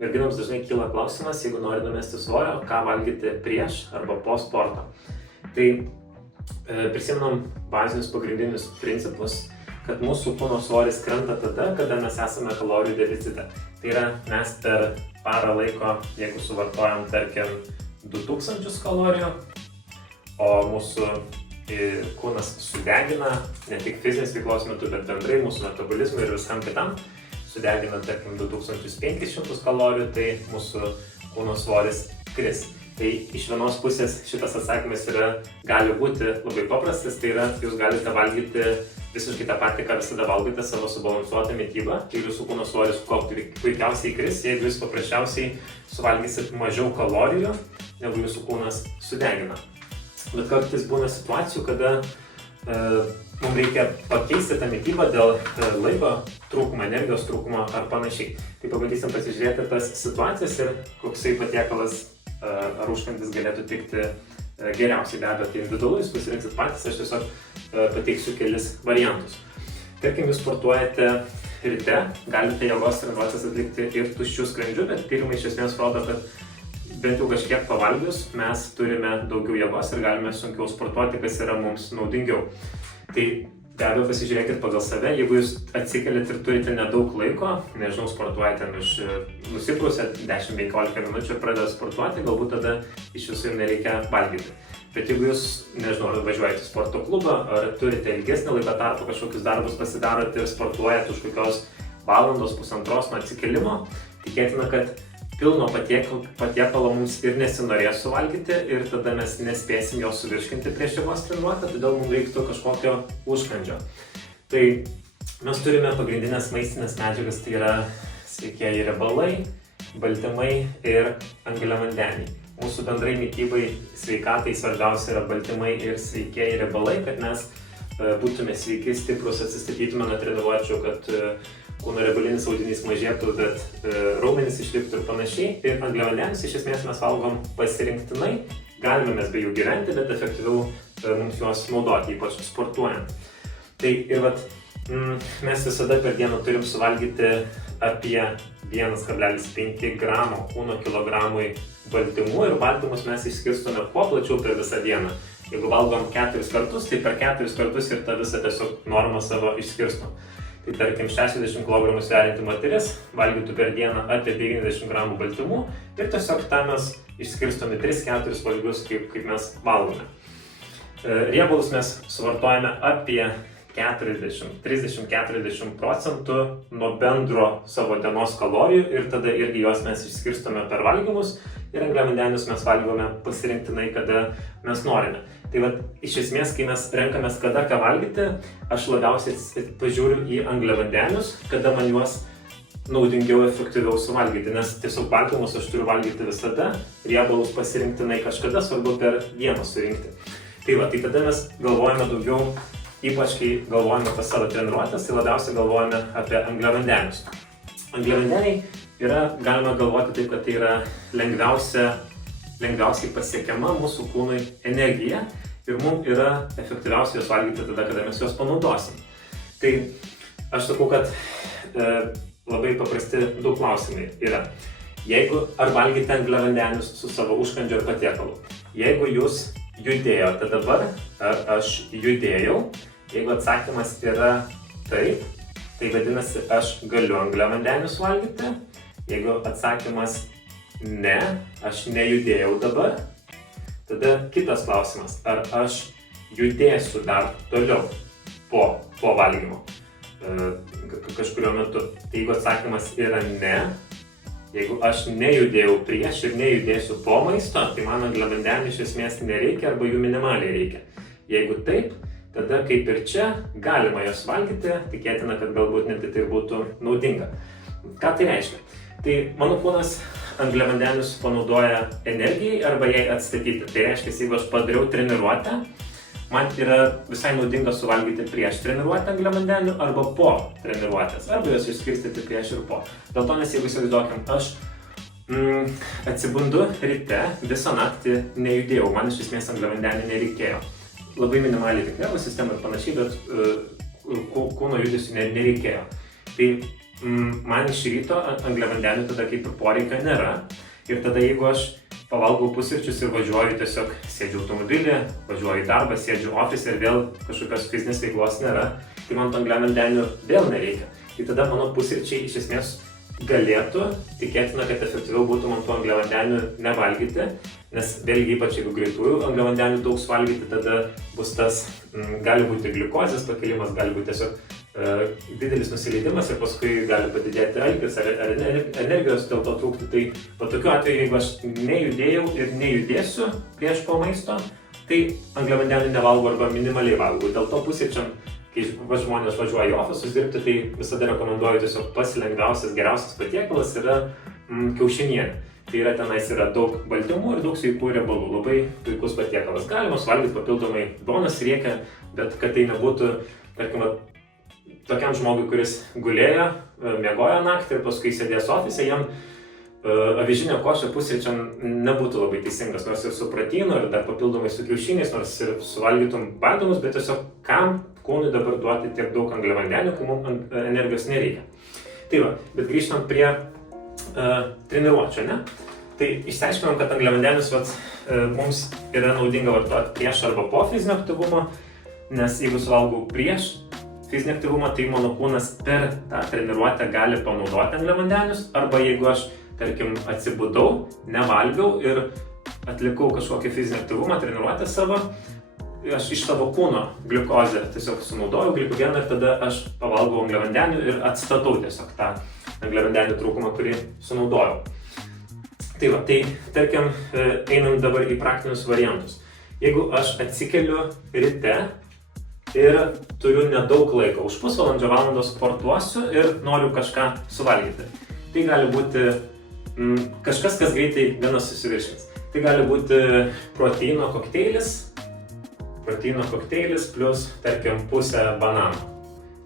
merginoms dažnai kyla klausimas, jeigu nori numesti svorio, ką valgyti prieš arba po sporto. Tai prisimenam bazinius pagrindinius principus, kad mūsų kūno svoris krenta tada, kada mes esame kalorijų deficite. Tai yra, mes per parą laiko, jeigu suvartojam, tarkim, 2000 kalorijų, o mūsų kūnas sudegina, ne tik fizinės veiklos metu, bet bendrai mūsų metabolizmui ir viskam kitam, sudegina, tarkim, 2500 kalorijų, tai mūsų kūno svoris kris. Tai iš vienos pusės šitas atsakymas gali būti labai paprastas, tai yra, jūs galite valgyti visiškai tą patį, ką visada valgote, savo subalansuotą mitybą, ir jūsų kūno svoris puikiausiai kris, jeigu jūs paprasčiausiai suvalgysit mažiau kalorijų, negu jūsų kūnas sudegina. Bet kartais būna situacijų, kada mums reikia pakeisti tą mitybą dėl laiko trūkumo, energijos trūkumo ar panašiai. Tai pabandysim pasižiūrėti tas situacijas ir koksai patiekalas ar užkandis galėtų tikti geriausiai. Be abejo, tai individualu, jūs pasirinksit patys, aš tiesiog pateiksiu kelis variantus. Tarkim, jūs sportuojate ryte, galite jėgos treniruotes atlikti ir tuščių skrandžių, bet tyrimai iš esmės rodo, kad bent jau kažkiek pavalgius mes turime daugiau jėgos ir galime sunkiau sportuoti, kas yra mums naudingiau. Tai be abejo pasižiūrėkit pagal save, jeigu jūs atsikelit ir turite nedaug laiko, nežinau, sportuojate, nusiprausėt 10-15 minučių ir pradedate sportuoti, galbūt tada iš jūsų jums nereikia valgyti. Bet jeigu jūs, nežinau, ar važiuojate į sporto klubą, ar turite ilgesnį laiko tarpą, kažkokius darbus pasidarote ir sportuojate už kokios valandos, pusantros nuo atsikėlimo, tikėtina, kad pilno patiekalo mums ir nesinorės suvalgyti ir tada mes nespėsim jo suvirškinti prieš jėgos treniruotę, todėl mums reiktų kažkokio užkandžio. Tai mes turime pagrindinės maistinės medžiagas, tai yra sveikieji riebalai, baltymai ir angliavandeniai. Mūsų bendrai mitybai sveikatai svarbiausia yra baltymai ir sveikieji riebalai, kad mes būtume sveiki, stiprus, atsistatytume nuo treniruočių, kad kūno riebalinis audinys mažėtų, bet raumenys išliktų ir panašiai. Ir angliavandenius iš esmės mes valgom pasirinktinai, galime mes be jų gyventi, bet efektyviau mums juos naudoti, ypač sportuojant. Tai ir mes visada per dieną turim suvalgyti apie 1,5 gramo kūno kilogramui baltymų ir baltymus mes išskirstome kuo plačiau per visą dieną. Jeigu valgom 4 kartus, tai per 4 kartus ir tą visą tiesiog normą savo išskirstom. Tai tarkim 60 kg sverianti moteris valgytų per dieną apie 90 gramų baltymų ir tiesiog tą mes išskirstome 3-4 valgius, kaip mes valgome. Riebalus mes suvartojame apie 30-40% nuo bendro savo dienos kalorijų ir tada irgi juos mes išskirstome per valgymus ir angliavandenius mes valgome pasirinktinai, kada mes norime. Tai iš esmės, kai mes renkamės kada ką valgyti, aš labiausiai pažiūriu į angliavandenius, kada man juos naudingiau, efektyviau suvalgyti, nes tiesiog baltymus aš turiu valgyti visada, riebalus pasirinktinai kažkada, svarbu per dieną surinkti. Tai tada mes galvojame daugiau, ypač kai galvojame apie savo treniruotes, tai labiausiai galvojame apie angliavandenius. Angliavandeniai galima galvoti taip, kad tai yra lengviausiai pasiekiama mūsų kūnui energija ir mums yra efektyviausia juos valgyti tada, kada mes juos panaudosim. Tai aš sakau, kad labai paprasti 2 klausimai yra. Ar valgyti angliavandenius su savo užkandžiu ar patiekalu? Jeigu jūs judėjote dabar, ar aš judėjau, jeigu atsakymas yra taip, tai vadinasi, aš galiu angliavandenius valgyti. Jeigu atsakymas ne, aš nejudėjau dabar, tada kitas klausimas, ar aš judėsiu dar toliau po valgymo kažkurio metu. Tai jeigu atsakymas yra ne, jeigu aš nejudėjau prieš ir nejudėsiu po maisto, tai man angliavandenių iš esmės nereikia arba jų minimaliai reikia. Jeigu taip, tada kaip ir čia galima jas valgyti, tikėtina, kad galbūt net tai būtų naudinga. Ką tai reiškia? Tai mano kūnas angliavandenius panaudoja energijai arba jai atstatyti. Tai reiškia, jeigu aš padariau treniruotę, man yra visai naudinga suvalgyti prieš treniruotę angliavandenių arba po treniruotės, arba juos išskirstyti prieš ir po. Dėl to, nes jeigu įsivaizduokim, aš atsibundu ryte, visą naktį nejudėjau, man iš esmės angliavandenių nereikėjo. Labai minimaliai tik nervų sistema ir panašiai, bet kūno judesių nereikėjo. Tai man iš ryto angliavandenių tada kaip ir poreikio nėra. Ir tada jeigu aš pavalgau pusryčius ir važiuoju, tiesiog sėdžiu automobilį, važiuoju į darbą, sėdžiu ofise ir vėl kažkokios fizinės veiklos nėra, tai man angliavandenių vėl nereikia. Tai tada mano pusryčiai iš esmės galėtų, tikėtina, kad efektyviau būtų man tų angliavandenių nevalgyti, nes vėlgi ypač jeigu greitųjų angliavandenių daug suvalgyti, tada bus tas, gali būti gliukozės pakilimas, gali būti tiesiog didelis nusileidimas ir paskui gali padidėti alkis ar energijos dėl to trūkti. Tai po tokiu atveju, jeigu aš nejudėjau ir nejudėsiu prieš po maisto, tai angliavandenių nevalgau arba minimaliai valgau. Dėl to pusryčiam, kai žmonės važiuoja į ofisus dirbti, tai visada rekomenduoju tiesiog pats lengviausias, geriausias patiekalas yra kiaušinienė. Tai yra tenais yra daug baltymų ir daug sveikų riebalų. Labai puikus patiekalas. Galima suvalgyti papildomai duonos riekę, bet kad tai nebūtų, tarkim, tokiam žmogui, kuris gulėjo, miegojo naktį ir paskui sėdės ofise, jam avižinė košė pusryčiam nebūtų labai teisingas, nors ir su proteinu, ir dar papildomai su kiaušiniais, nors ir suvalgytum baltymus, bet tiesiog kam kūnui dabar duoti tiek daug angliavandenių, kai mums energijos nereikia. Tai va, bet grįžtam prie treniruočio, ne? Tai išsiaiškinom, kad angliavandenius mums yra naudinga vartoti prieš arba po fizinio aktyvumo, nes jeigu suvalgau prieš fizinį aktyvumą, tai mano kūnas per tą treniruotę gali panaudoti angliavandenius, arba jeigu aš, tarkim, atsibudau, nevalgiau ir atlikau kažkokį fizinį aktyvumą, treniruotę savo, aš iš savo kūno gliukozę tiesiog sunaudojau glikogeną ir tada aš pavalgau angliavandenių ir atstatau tiesiog tą angliavandenių trūkumą, kurį sunaudojau. Tai va, tai tarkim, einam dabar į praktinius variantus. Jeigu aš atsikeliu ryte ir turiu nedaug laiko, už pusvalandžio valandos sportuosiu ir noriu kažką suvalgyti. Tai gali būti kažkas, kas greitai gana susivirškins. Tai gali būti proteino kokteilis plus, tarkim, pusę banano.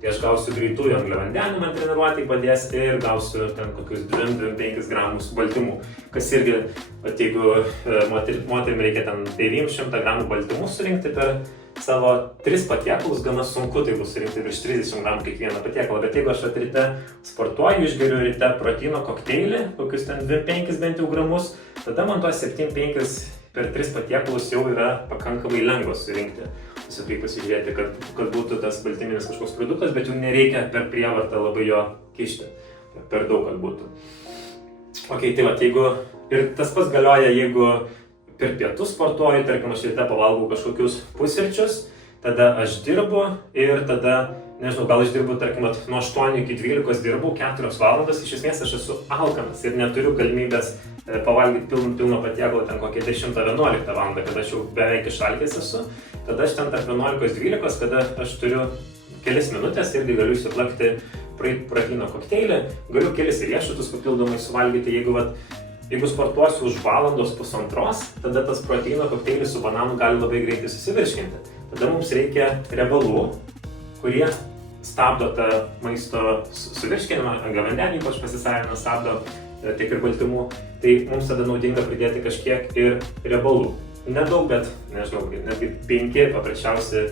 Tai aš gausiu greitųjų angliavandenių, man treniruotei padės ir gausiu ten kokius 2-5 gramus baltymų, kas irgi, jeigu moterim reikia ten 900 gramų baltymų surinkti per savo 3 patiekalus, gana sunku tai bus surinkti virš 30 gramų kiekvieną patiekalą, bet jeigu aš ryte sportuoju, išgeriu ryte proteino kokteilį, kokius ten 2-5 bent jau gramus, tada man tos 7-5 per 3 patiekalus jau yra pakankamai lengva surinkti. Tiesiog reikia pasižiūrėti, kad būtų tas baltyminis kažkoks produktas, bet jau nereikia per prievartą labai jo kišti, per daug, kad būtų. Ok, tai va, jeigu ir tas pats galioja, jeigu per pietus sportuoju, tarkim, aš ryte pavalgau kažkokius pusryčius, tada aš dirbu ir tada, nežinau, gal aš dirbu, tarkim, nuo 8 iki 12 dirbu 4 valandas, iš esmės aš esu alkanas ir neturiu galimybės pavalgyti pilno patiekalo ten kokią 10-11 valandą, kada aš jau beveik išalkęs esu, tada aš ten tarp 11-12, kada aš turiu kelias minutės irgi galiu įsiplakti proteino kokteilį, galiu kelis riešutus papildomai suvalgyti, jeigu sportuosiu už valandos pusantros, tada tas proteino kokteilis su bananu gali labai greitai susivirškinti. Tada mums reikia riebalų, kurie stabdo tą maisto suvirškinimą, angliavandenių ypač pasisavina, stabdo tiek ir baltymų, tai mums tada naudinga pridėti kažkiek ir riebalų. Nedaug, bet, nežinau, netgi 5 paprasčiausi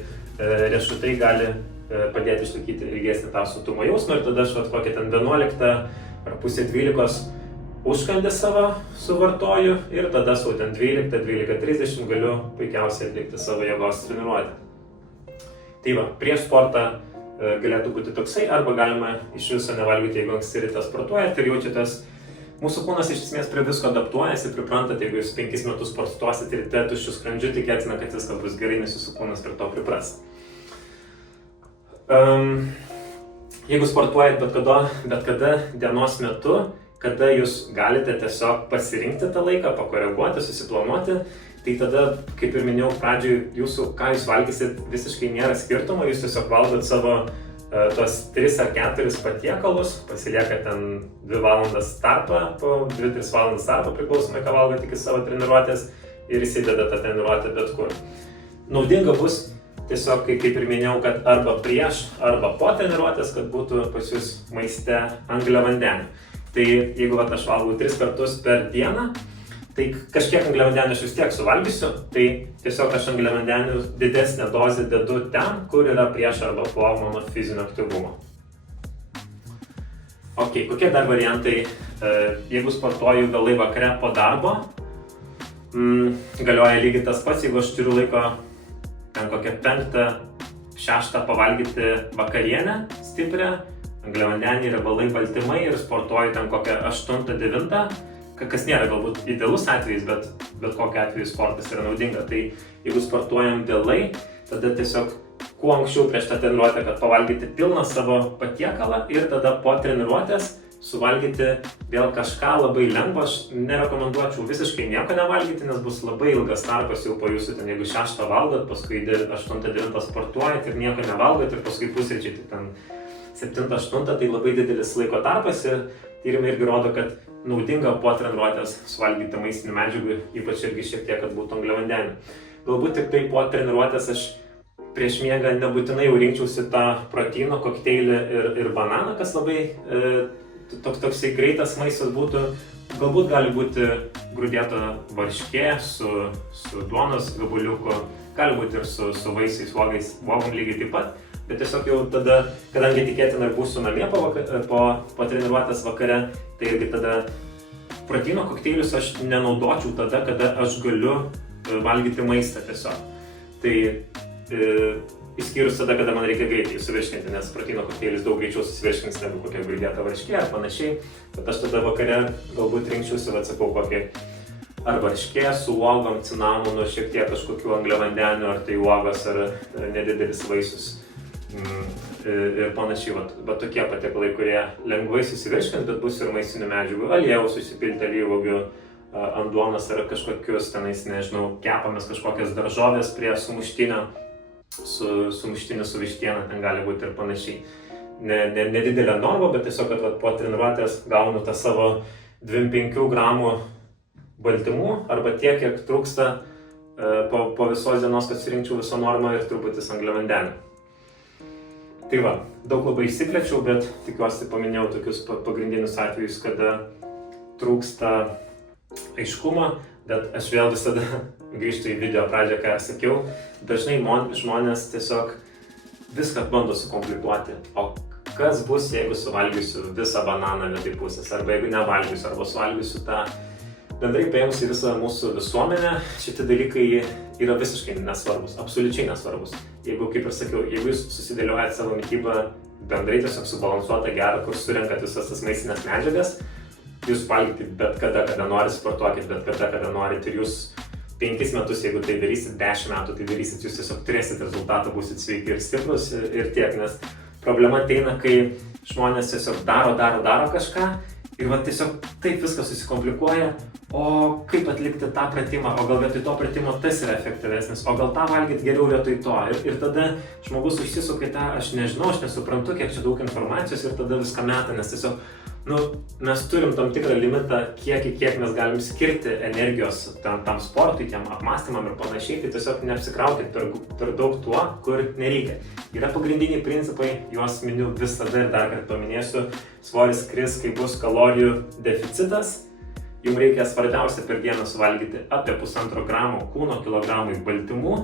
riešutai gali padėti išlaikyti ilgesnį tą sotumo jausmą ir tada aš kokią ten 11 ar pusę 12 užkandį savo suvartoju ir tada sau ten 12-12:30 galiu puikiausiai atlikti savo jėgos treniruotę. Tai va, prieš sportą galėtų būti toksai, arba galima iš viso nevalgyti, jeigu anksti ryte sportuojate ir jaučiatės. Mūsų kūnas iš esmės prie visko adaptuojasi, priprantate, jeigu jūs 5 metus sportuosite ryte tuščiu skrandžiu, tikėtina, kad viskas bus gerai, nes jūsų kūnas prie to pripras. Jeigu sportuojat bet kada dienos metu, kada jūs galite tiesiog pasirinkti tą laiką, pakoreguoti, susiplanuoti, tai tada, kaip ir minėjau pradžioj, ką jūs valgysit visiškai nėra skirtumo, jūs tiesiog valgot savo tos 3 ar 4 patiekalus, pasilieka ten 2 valandas tarpą, po 2-3 valandas tarpą priklausomai, ką valgot iki savo treniruotės ir įsideda tą treniruotę bet kur. Naudinga bus tiesiog, kaip ir minėjau, kad arba prieš, arba po treniruotės, kad būtų pas jūs maiste angliavandenių. Tai jeigu aš valgau 3 kartus per dieną, tai kažkiek angliavandenių aš vis tiek suvalgysiu, tai tiesiog aš angliavandenių didesnę dozę dedu ten, kur yra prieš arba po mano fizinio aktyvumo. Ok, kokie dar variantai, jeigu sportuoju vėlai vakare po darbo, galioja lygiai tas pats, jeigu aš turiu laiko ten kokią 5-6 pavalgyti vakarienę stiprią, angliavandeniai, riebalai, baltymai ir sportuoju ten kokią 8-9, kas nėra galbūt idealus atvejis, bet kokiu atveju sportas yra naudinga. Tai jeigu sportuojam vėlai, tada tiesiog kuo anksčiau prieš tą treniruotę, kad pavalgyti pilną savo patiekalą ir tada po treniruotės suvalgyti vėl kažką labai lengvo. Aš nerekomenduočiau visiškai nieko nevalgyti, nes bus labai ilgas tarpas jau po jūsų, ten jeigu 6 valgot, paskui 8-9 sportuojat ir nieko nevalgot ir paskui pusryčiai, tai ten 7-8, tai labai didelis laiko tarpas ir tyrimai irgi rodo, kad naudinga po treniruotės suvalgyti maistinių medžiagų, ypač irgi šiek tiek, kad būtų angliavandenių. Galbūt tik tai po treniruotės aš prieš miegą nebūtinai jau rinkčiausi tą proteino kokteilį ir bananą, kas labai toksai greitas maistas būtų. Galbūt gali būti grūdėta varškė su duonos gabaliuku, gali būti ir su vaisiais, uogom lygiai taip pat. Bet tiesiog jau tada, kadangi tikėtina ir būsiu namie po treniruotės vakare, tai irgi tada proteino kokteilius aš nenaudočiau tada, kada aš galiu valgyti maistą tiesiog. Tai išskyrus tada, kada man reikia greitai suvirškinti, nes proteino kokteilis daug greičiau susivirškins negu kokia grūdėta varškė ar panašiai. Bet aš tada vakare galbūt rinkčiausi, atsakau, kokį ar varškė su uogom, cinamonu, šiek tiek kažkokių angliavandenių, ar tai uogos, ar nedidelis vaisius ir panašiai. Bet tokie patiekalai, kurie lengvai susivirškins, bet bus ir maistinių medžiagų, aliejaus susipilti alyvuogių ant duonos ar kažkokius tenais, nežinau, kepamės kažkokias daržovės prie sumuštinio, sumuštiniu su vištiena, ten gali būti ir panašiai. Nedidelė norma, bet tiesiog, kad po treniruotės gaunu tą savo 25 gramų baltymų arba tiek, kiek trūksta po visos dienos, kad surinkčiau visą normą ir truputis angliavandenių. Tai va, daug labai išsiplėčiau, bet tikiuosi paminėjau tokius pagrindinius atvejus, kada trūksta aiškumo, bet aš vėl visada grįžtu į video pradžią, ką sakiau. Dažnai žmonės tiesiog viską bando sukomplikuoti. O kas bus, jeigu suvalgysiu visą bananą vietoj pusės, arba jeigu nevalgysiu, arba suvalgysiu tą. Bendrai paėmus į visą mūsų visuomenę, šitie dalykai yra visiškai nesvarbus, absoliučiai nesvarbus. Jeigu, kaip ir sakiau, jeigu jūs susidėliojate savo mitybą bendrai tiesiog subalansuotą gerą, kur surenkat visas tas maistinės medžiagas, jūs valgykit bet kada norit, sportuokit bet kada norit ir jūs 5 metus, jeigu tai darysit, 10 metų tai darysit, jūs tiesiog turėsit rezultatą, būsit sveiki ir stiprus ir tiek, nes problema ateina, kai žmonės tiesiog daro kažką ir va tiesiog taip viskas susikomplikuoja, o kaip atlikti tą pratimą, o gal vietoj to pratimo tas yra efektyvesnis, o gal tą valgyti geriau vietoj to ir tada žmogus užsisuka į tą, aš nežinau, aš nesuprantu, kiek čia daug informacijos ir tada viską meta, nes tiesiog mes turim tam tikrą limitą, kiek mes galim skirti energijos tam sportui, tiem apmąstymam ir panašiai, tai tiesiog neapsikraukit per daug tuo, kur nereikia. Yra pagrindiniai principai, juos miniu visada ir dar kartą paminėsiu. Svoris kris, kai bus kalorijų deficitas, jums reikia svarbiausia per dieną suvalgyti apie 1,5 gramo kūno kilogramui baltymų,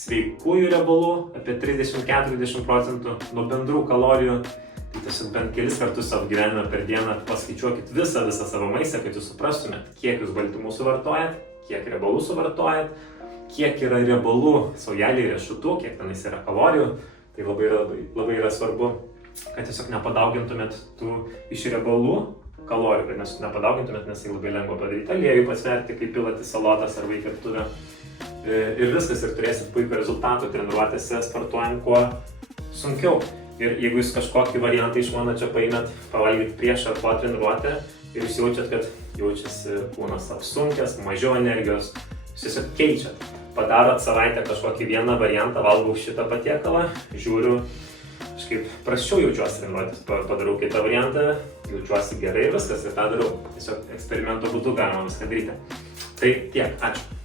sveikųjų riebalų apie 30-40% nuo bendrų kalorijų. Tai tiesiog bent kelis kartus savo gyvenime per dieną paskaičiuokit visą savo maistą, kad jūs suprastumėt, kiek jūs baltymų suvartojat, kiek riebalų suvartojat, kiek yra riebalų saujelėje riešutų, kiek tenais yra kalorijų. Tai labai yra svarbu, kad tiesiog nepadaugintumėt tų iš riebalų kalorijų, kad nepadaugintumėt, nes tai labai lengva padaryti. Aliejų pasverti, kaip pilat į salotas arba į keptuvę. Ir viskas, ir turėsit puikų rezultatų treniruotėse, sportuojant kuo sunkiau. Ir jeigu jūs kažkokį variantą iš mano čia paėmėt, pavalgyti prieš ar po treniruotę ir jūs jaučiat, kad jaučiasi kūnas apsunkęs, mažiau energijos, jūs tiesiog keičiat. Padarot savaitę kažkokį vieną variantą, valgau šitą patiekalą, žiūriu, kažkaip prasčiau jaučiuosi treniruotės, padarau kitą variantą, jaučiuosi gerai ir viskas ir tą darau. Tiesiog eksperimento būdu galima viską daryti. Tai tiek, ačiū.